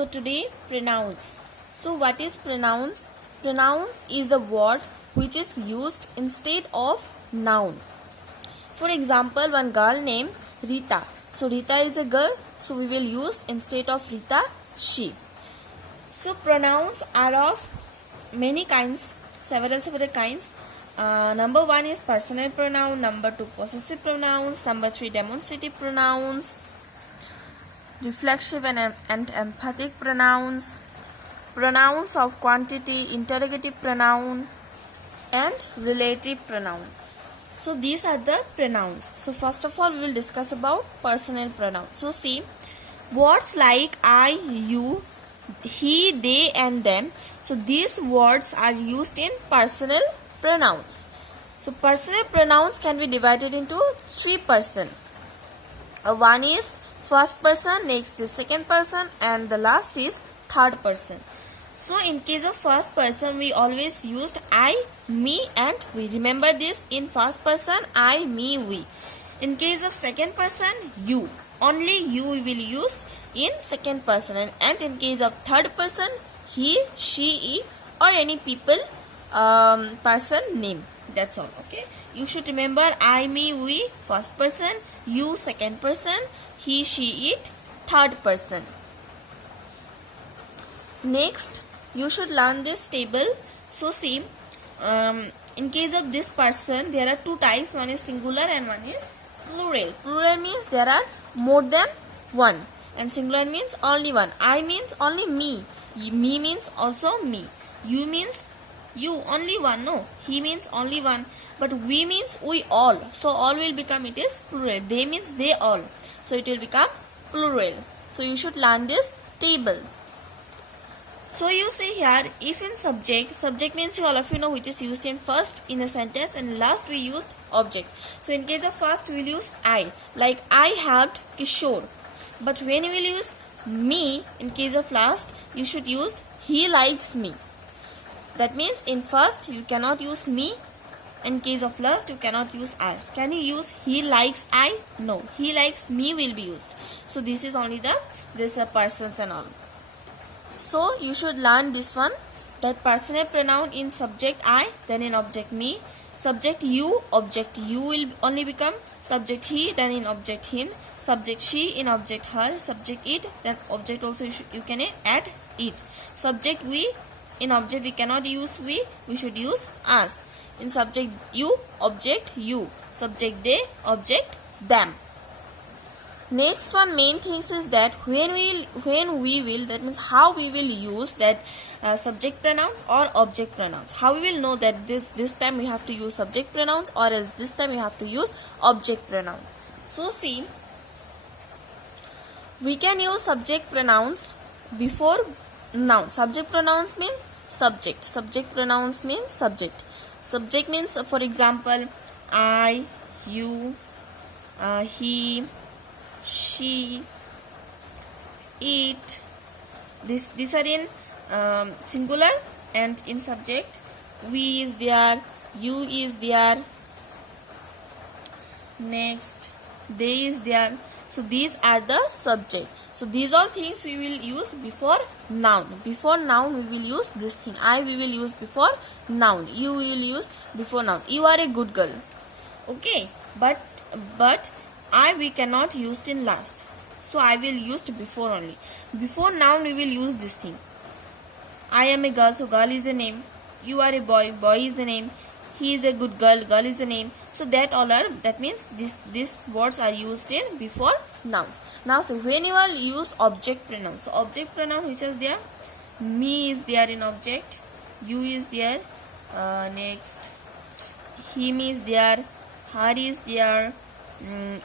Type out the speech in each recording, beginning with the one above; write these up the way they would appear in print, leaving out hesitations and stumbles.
So today pronouns. So what is pronouns? Pronouns is the word which is used instead of noun. For example, one girl named Rita. So Rita is a girl, so we will use instead of Rita, she. So pronouns are of many kinds, several kinds. Number 1 is personal pronoun, number 2 possessive pronouns, number 3 demonstrative pronouns, reflexive and emphatic pronouns, pronouns of quantity, interrogative pronoun, and relative pronoun. So these are the pronouns. So first of all, we will discuss about personal pronouns. So see, words like I, you, he, they, and them. So these words are used in personal pronouns. So personal pronouns can be divided into 3 person. One is first person, next is second person, and the last is third person. So in case of first person, we always used I, me, and we. Remember this, in first person, I, me, we. In case of second person, you. Only you we will use in second person. And in case of third person, he, she, it, or any people, person name. That's all. Okay. You should remember I, me, we, first person, you, second person, he, she, it, third person. Next, you should learn this table. So see, in case of this person, there are 2 types. One is singular and one is plural. Plural means there are more than one, and singular means only one. I means only me. Me means also me. You means you, only one. No, he means only one. But we means we all. So all will become, it is plural. They means they all. So it will become plural. So you should learn this table. So you see here, if in subject means you all of you know which is used in first in a sentence, and last we used object. So in case of first we will use I, like I helped Kishore. But when you will use me, in case of last, you should use he likes me. That means in first you cannot use me, in case of last you cannot use I. Can you use he likes I? No, he likes me will be used. So this is only this persons and all. So you should learn this one, that personal pronoun in subject I, then in object me, subject you, object you will only become subject he, then in object him, subject she, in object her, subject it, then object also you can add it. Subject we, in object we cannot use we should use us. In subject you, object you, subject they, object them. Next one main things is that when we will, that means how we will use that subject pronouns or object pronouns. How we will know that this time we have to use subject pronouns, or else this time we have to use object pronoun. So see, we can use subject pronouns before noun. Subject pronouns means subject. Subject pronouns means subject. Subject means, for example, I, you, he, she, it. These are in singular, and in subject we is there, you is there, next they is there. So these are the subject. So these all things we will use before noun. Before noun we will use this thing. I we will use before noun. You will use before noun. You are a good girl. Okay, but I we cannot use in last. So I will use before only. Before noun we will use this thing. I am a girl, so girl is a name. You are a boy, boy is a name. He is a good girl, girl is a name. So that all are, that means these words are used in before nouns. Now so when you will use object pronoun. So object pronoun which is there? Me is there in object. You is there. Next him is there. Her is there.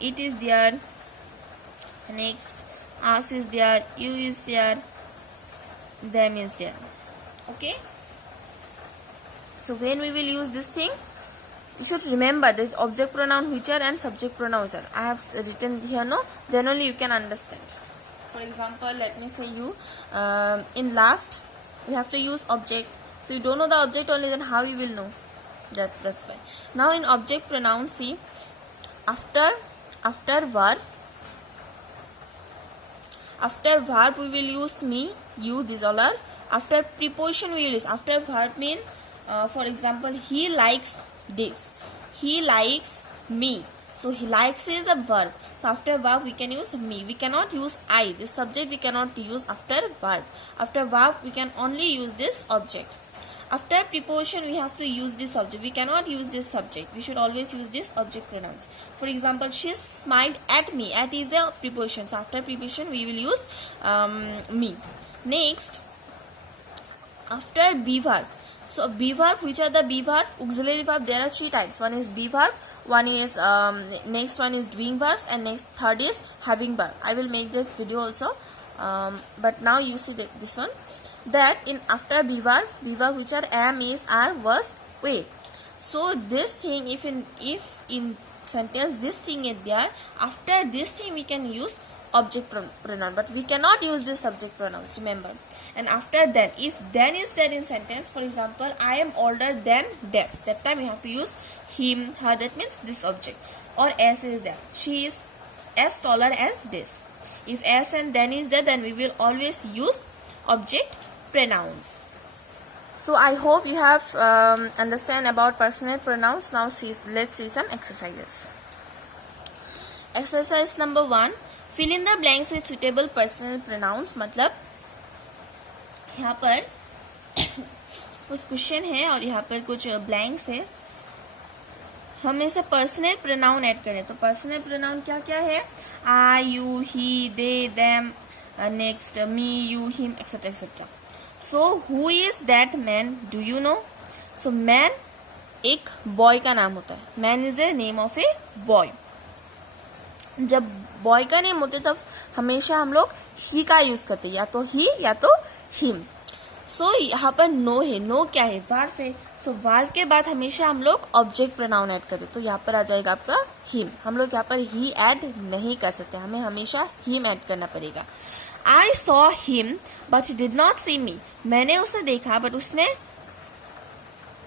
It is there. Next us is there. You is there. Them is there. Okay. So when we will use this thing, you should remember this object pronoun which are and subject pronoun which are. I have written here, no? Then only you can understand. For example, let me say you in last we have to use object. So you don't know the object only, then how you will know? That's why. Now in object pronoun, see, after verb we will use me, use these all are after preposition we will use. After verb mean for example he likes this, he likes me. So he likes is a verb. So after verb we can use me. We cannot use I. This subject we cannot use after verb. After verb we can only use this object. After preposition we have to use this object. We cannot use this subject. We should always use this object pronouns. For example, she smiled at me. At is a preposition. So after preposition we will use me. Next, after be verb. So be verb, which are the be verb? Auxiliary verb, there are three types. One is be verb, one is next one is doing verbs, and next third is having verb. I will make this video also, but now you see this one, that in after be verb which are am, is, are, was, were. So this thing, if in sentence this thing is there, after this thing we can use object pronoun, but we cannot use this subject pronouns, remember. And after then, if then is there in sentence, for example, I am older than this, that time we have to use him, her, that means this object. Or as is there, she is as taller as this. If as and then is there, then we will always use object pronouns. So I hope you have understand about personal pronouns. Now let's see some exercises. Exercise number 1, fill in the blanks with suitable personal pronouns. मतलब यहाँ पर कुछ question है और यहाँ पर कुछ blanks है, हमें से पर्सनल प्रोनाउन ऐड करें. तो पर्सनल प्रोनाउन क्या क्या है? I, you, he, they, them, next me, you, him, etcetera etcetera. So who is that man, do you know? So man एक बॉय का नाम होता है. Man is a name of a boy. जब boy का नेम होते तब हमेशा हम लोग ही का यूज करते, या तो ही या तो हिम. सो यहाँ पर नो है. नो क्या है? वर्ब है. सो वर्ब के बाद हमेशा हम लोग ऑब्जेक्ट प्रोनाउन ऐड करते. तो यहाँ पर आ जाएगा आपका हिम. हम लोग यहाँ पर ही ऐड नहीं कर सकते, हमें हमेशा हिम ऐड करना पड़ेगा. I saw him but did not see me. मैंने उसे देखा बट उसने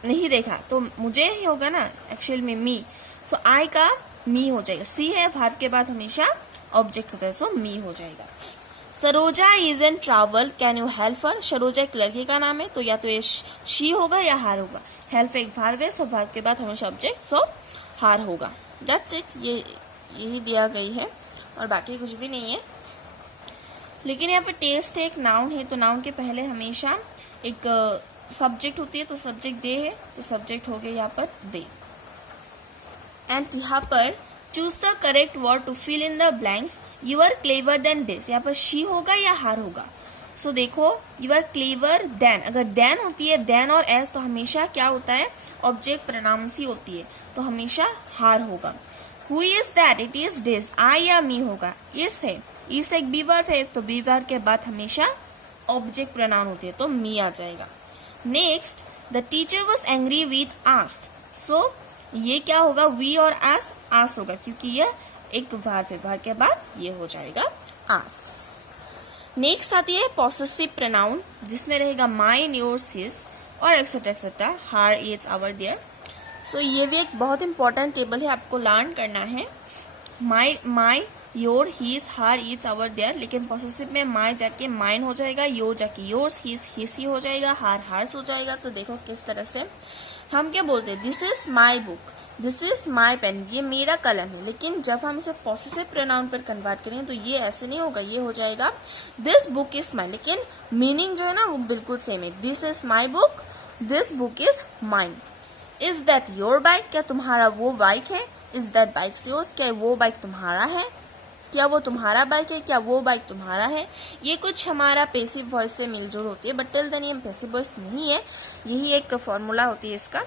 नहीं देखा. तो मुझे ही होगा ना एक्चुअल में मी. सो आई का मी हो जाएगा. सी है, वर्ब के बाद हमेशा ऑब्जेक्ट होता है, सो मी हो जाएगा. Saroja is in travel, can you help her. Saroja एक लड़की का नाम है, तो या तो ये शी होगा या हार होगा. हेल्प एक वर्ब है, सो वर्ब के बाद हमेशा ऑब्जेक्ट, सो हार होगा. That's it. यही दिया गई है और बाकी कुछ भी नहीं है. लेकिन यहाँ पे टेस्ट एक नाउन है, तो नाउन के पहले हमेशा एक सब्जेक्ट होती है. तो सब्जेक्ट दे है, तो सब्जेक्ट हो गया यहाँ पर दे. एंड यहाँ पर choose the correct word to fill in the blanks. You are clever then this. यहाँ पर शी होगा या हार होगा? सो देखो, यू आर क्लेवर देन, अगर देन होती है, देन और एस, तो हमेशा क्या होता है? ऑब्जेक्ट प्रोनाउंस ही होती है, तो हमेशा हार होगा. Who is that? It is this. I या मी होगा. इस है, इस एक बी वर्ब है, तो बी वर्ब के बाद हमेशा ऑब्जेक्ट प्रोनाउन होती है, तो मी आ जाएगा. Next, the teacher was angry with us. So ये क्या होगा? वी और आस होगा, क्योंकि यह एक वर्ब है. वर्ब के बाद ये हो जाएगा आस. नेक्स्ट आती है पॉसेसिव प्रोनाउन, जिसमें रहेगा माइन, योर्स, हिज और etcetera etcetera, her, its, our, their. So ये भी एक बहुत इंपॉर्टेंट टेबल है, आपको लर्न करना है. My, your, his, her, its, our, their. लेकिन पॉसेसिव में माई जाके माइन हो जाएगा, योर जाके योर्स, हिज ही हो जाएगा, हर हर्स हो जाएगा. तो देखो किस तरह से हम क्या बोलते हैं? This is my book, this is my pen, ये मेरा कलम है. लेकिन जब हम इसे पॉसेसिव प्रोनाउन पर कन्वर्ट करेंगे तो ये ऐसे नहीं होगा, ये हो जाएगा दिस बुक इज माइन. लेकिन मीनिंग जो है ना वो बिल्कुल सेम है. This is my book, this book is mine. Is that your bike? क्या तुम्हारा वो बाइक है? Is that bike yours? क्या वो बाइक तुम्हारा है? क्या वो तुम्हारा बाइक है? क्या वो बाइक तुम्हारा है? ये कुछ हमारा पैसिव वॉइस से मिलजुल होती है, बट टिल देन ये पैसिव वॉइस नहीं है. यही एक फॉर्मूला होती है इसका.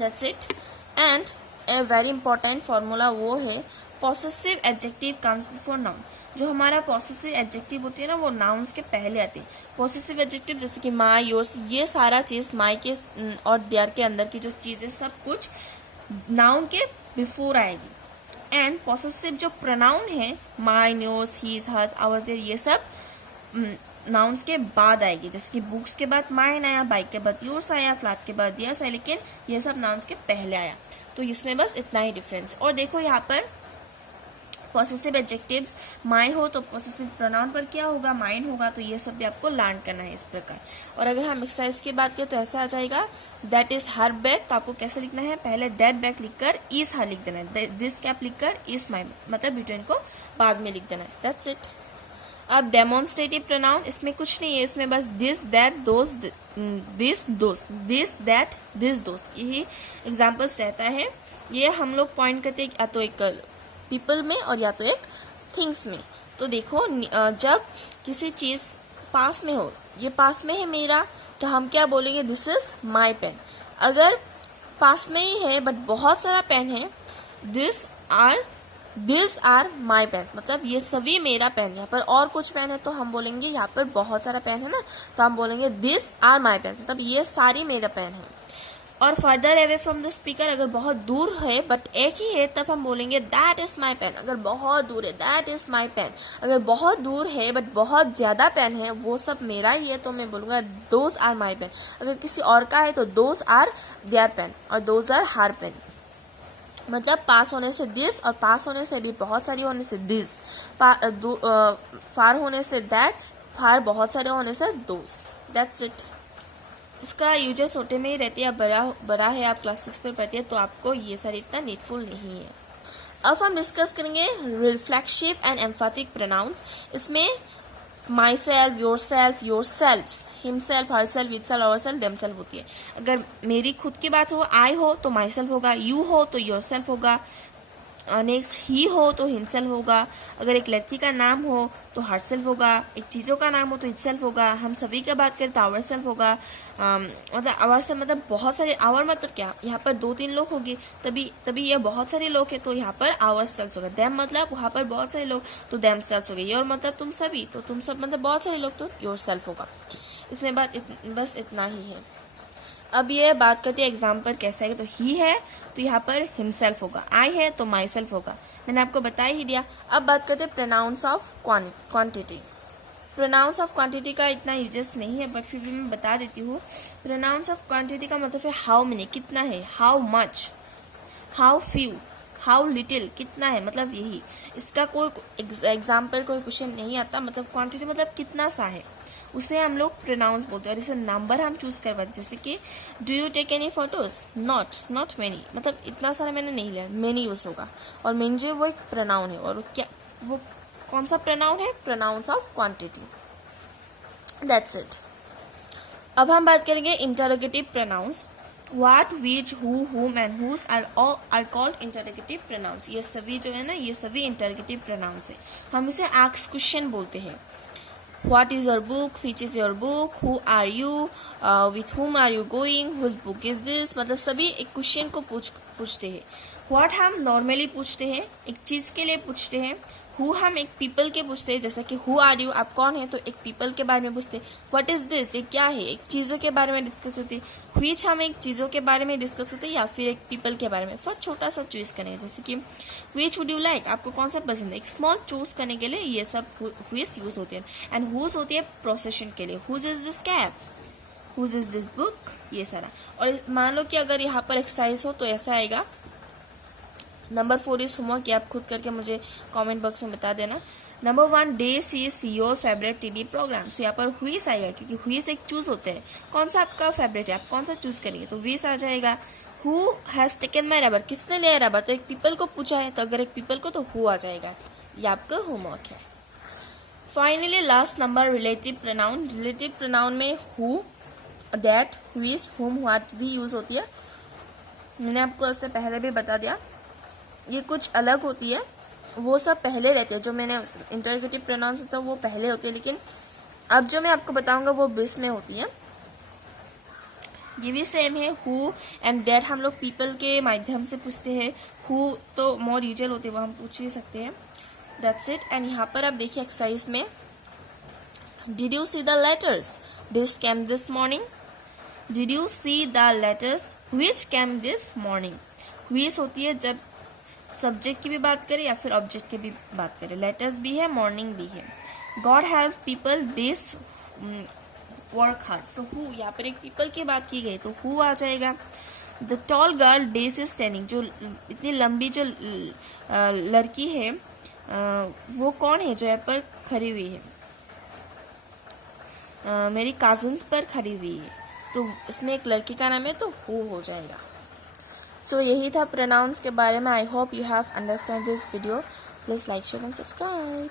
That's it. And a very important formula वो है possessive adjective comes before noun. जो हमारा possessive adjective होती है ना, वो nouns के पहले आती है. possessive adjective जैसे कि my, yours, ये सारा चीज my के और their के अंदर की जो चीजें सब कुछ noun के before आएगी. And possessive जो pronoun है mine, yours, his, hers, ours, their, ये सब नाउन्स के बाद आएगी. जैसे कि बुक्स के बाद माइन आया, बाइक के बाद योर्स आया, फ्लैट के बाद यस आया, लेकिन ये सब नाउन्स के पहले आया. तो इसमें बस इतना ही डिफरेंस. और देखो यहाँ पर पॉसेसिव एडजेक्टिव्स माई हो तो पॉसेसिव प्रोनाउन पर क्या होगा, माइन होगा। तो ये सब भी आपको लर्न करना है इस प्रकार। और अगर हम एक्सरसाइज की बात करें तो ऐसा आ जाएगा, दैट इज हर बैग। तो आपको कैसे लिखना है, पहले दैट बैग लिखकर इज हर लिख देना है, दिस कैप लिखकर इज माई, मतलब बिटवीन को बाद में लिख देना है। That's it. अब डेमोन्स्ट्रेटिव प्रोनाउन, इसमें कुछ नहीं है, इसमें बस this that those, this those, this that this those, यही एग्जाम्पल्स रहता है। ये हम लोग पॉइंट करते हैं या तो एक पीपल में और या तो एक थिंग्स में। तो देखो जब किसी चीज पास में हो, ये पास में है मेरा, तो हम क्या बोलेंगे, दिस इज माई पेन। अगर पास में ही है बट बहुत सारा पेन है, दिस आर माई पेन, मतलब ये सभी मेरा पेन। यहाँ पर और कुछ पेन है तो हम बोलेंगे, यहाँ पर बहुत सारा पेन है ना, तो हम बोलेंगे दिस आर माई पेन, मतलब ये सारी मेरा पेन है। और further away from the speaker, अगर बहुत दूर है बट एक ही है, तब हम बोलेंगे दैट इज माई पेन। अगर बहुत दूर है, दैट इज माई पेन। अगर बहुत दूर है बट बहुत ज्यादा पेन है, वो सब मेरा ही है, तो मैं बोलूंगा दोज आर माई पेन। अगर किसी और का है तो दोज आर देयर पेन और दोज आर हर पेन। मतलब पास होने से दिस और पास होने से भी बहुत सारी होने से दिस, फार होने से दैट, फार बहुत सारे होने से दोस। That's it. इसका यूजर छोटे में ही रहती है, बड़ा है, आप क्लास 6 पर पढ़ते हैं, तो आपको ये सारी इतना नीडफुल नहीं है। अब हम डिस्कस करेंगे रिफ्लेक्सिव एंड एम्फैटिक प्रोनाउंस। इसमें myself, yourself, yourselves, himself, herself, itself, ourselves, themselves होती है। अगर मेरी खुद की बात हो, आई हो तो माई सेल्फ होगा, यू हो तो योर सेल्फ होगा, नेक्स्ट ही हो तो हिमसेल्फ होगा। अगर एक लड़की का नाम हो तो हरसेल्फ होगा, एक चीजों का नाम हो तो इटसेल्फ होगा। हम सभी का बात करें तो आवरसेल्फ होगा। मतलब आवरसेल्फ मतलब बहुत सारे, आवर मतलब क्या, यहाँ पर 2-3 लोग होंगे तभी ये बहुत सारे लोग हैं, तो यहाँ पर आवरसेल्फ होगा। देम मतलब वहां पर बहुत सारे लोग, तो देम सेल्फ होगा। योर मतलब तुम सभी, तो तुम सब मतलब बहुत सारे लोग, तो योर सेल्फ होगा। इसमें बस इतना ही है। अब ये बात करते हैं एग्जाम्पल कैसा है, तो ही है तो यहाँ पर हिमसेल्फ होगा, आई है तो माई सेल्फ होगा, मैंने आपको बता ही दिया। अब बात करते हैं pronouns of quantity. Pronouns of quantity का इतना यूजेस नहीं है, बट फिर भी मैं बता देती हूँ। प्रोनाउंस ऑफ क्वांटिटी का मतलब है हाउ मेनी, कितना है, how much, how few, how little, कितना है, मतलब यही। इसका कोई एग्जाम्पल, कोई क्वेश्चन नहीं आता। मतलब क्वांटिटी मतलब कितना सा है, उसे हम लोग प्रोनाउंस बोलते हैं। और इसे नंबर हम चूज करवाते, जैसे कि do you take any photos, not many, मतलब इतना सारा मैंने नहीं लिया, मेनी यूज होगा। और मेन जो वो एक प्रोनाउन है, और क्या वो कौन सा प्रोनाउन है, pronouns of quantity. That's it. अब हम बात करेंगे interrogative pronouns. What, which, who, whom and whose are called interrogative pronouns. ये सभी जो है ना, ये सभी इंटरोगेटिव प्रोनाउंस है। हम इसे आस्क क्वेश्चन बोलते हैं। What is your book? Which is your book? Who are you? With whom are you going? Whose book is this? मतलब सभी एक क्वेश्चन को पूछते हैं। What हम नॉर्मली पूछते हैं, एक चीज के लिए पूछते हैं। Who हम एक पीपल के पूछते हैं, जैसा कि Who are you? आप कौन है, तो एक पीपल के बारे में पूछते हैं। What is this? ये क्या है, एक चीजों के बारे में डिस्कस होती है। Which हम एक चीजों के बारे में डिस्कस होते हैं, या फिर एक पीपल के बारे में। फर्स्ट छोटा सा चूज करेंगे, जैसे कि Which would you like? आपको कौन सा पसंद है, एक स्मॉल चूज करने के लिए ये सब Which यूज होते हैं। एंड Whose होती है प्रोसेशन के लिए, Whose is this cap? Whose is this book? ये सारा। और मान लो कि अगर यहाँ पर एक्सरसाइज हो तो ऐसा आएगा। नंबर 4 इज होमवर्क, आप खुद करके मुझे कमेंट बॉक्स में बता देना। Number 1, they see your favourite TV programme. So यहाँ पर हुईस आएगा, क्योंकि हुईस एक चूज होते हैं, कौन सा आपका फेवरेट है, आप कौन सा चूज करेंगे, तो हुईस आ जाएगा। Who has taken my rubber, किसने लिया रबर, तो एक पीपल को पूछा है, तो अगर एक पीपल को तो हु आ जाएगा। ये आपका होमवर्क है। Finally last number, relative pronoun. Relative pronoun में हु, दैट, हुईस, हुम, व्हाट भी यूज होती है। मैंने आपको इससे पहले भी बता दिया, ये कुछ अलग होती है, वो सब पहले रहते हैं। जो मैंने इंटरोगेटिव प्रोनाउंस होता है वो पहले होती है, लेकिन अब जो मैं आपको बताऊंगा वो बीच में होती है। ये भी सेम है। हु एंड दैट हम लोग पीपल के माध्यम से पूछते हैं। हु तो मोर यूजुअल होते हैं, वो हम पूछ ही सकते हैं। That's it. एंड यहाँ पर आप देखिए एक्सरसाइज में, did you see the letters this came this morning. Did you see the letters which came this morning. Which होती है जब सब्जेक्ट की भी बात करें या फिर ऑब्जेक्ट की भी बात करें। लेटर्स भी है, मॉर्निंग भी है। God help people this work hard. So who, यहाँ पर एक पीपल की बात की गई तो हु आ जाएगा। The tall girl days is standing, जो इतनी लंबी जो लड़की है वो कौन है जो यहाँ पर खड़ी हुई है? मेरी कजिन्स पर खड़ी हुई है, तो इसमें एक लड़की का नाम है तो वो हो जाएगा। सो यही था प्रोनाउंस के बारे में। I hope you have understand this video. Please like, share and subscribe.